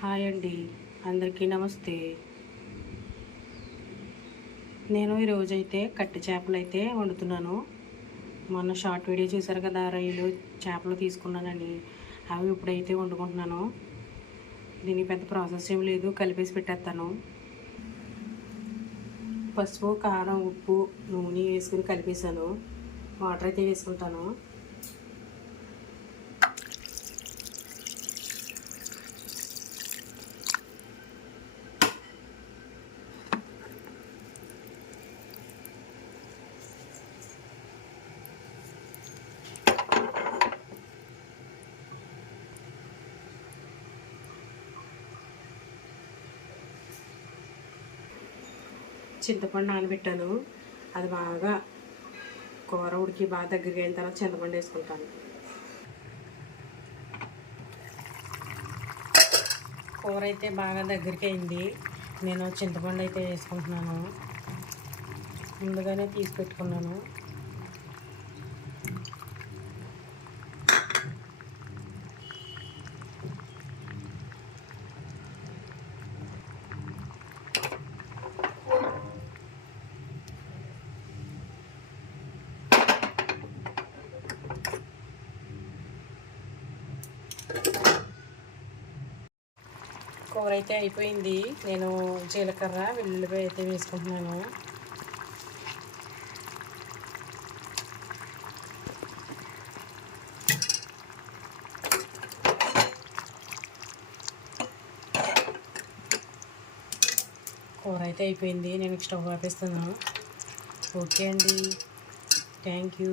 Hi అండి, అందరికీ నమస్తే. నేను ఈరోజైతే కట్టె చేపలు అయితే వండుతున్నాను. మొన్న షార్ట్ వీడియో చూసారు కదా, రొయ్యలు చేపలు తీసుకున్నానని. అవి ఇప్పుడైతే వండుకుంటున్నాను. దీనికి పెద్ద ప్రాసెస్ ఏం లేదు, కలిపేసి పెట్టేస్తాను. పసుపు, కారం, ఉప్పు, నూనె వేసుకుని కలిపేసాను. వాటర్ అయితే వేసుకుంటాను. చింతపండు నానబెట్టాను. అది బాగా కూర ఉడికి బాగా దగ్గరికి అయిన తర్వాత చింతపండు వేసుకుంటాను. కూర అయితే బాగా దగ్గరికి అయింది. నేను చింతపండు అయితే వేసుకుంటున్నాను. ముందుగానే తీసి పెట్టుకున్నాను. కూర అయితే అయిపోయింది. నేను జీలకర్ర, వెల్లుల్లిపాయ అయితే వేసుకుంటున్నాను. కూర అయితే అయిపోయింది. నేను స్టవ్ ఆపేస్తున్నాను. ఓకే అండి, థ్యాంక్ యూ.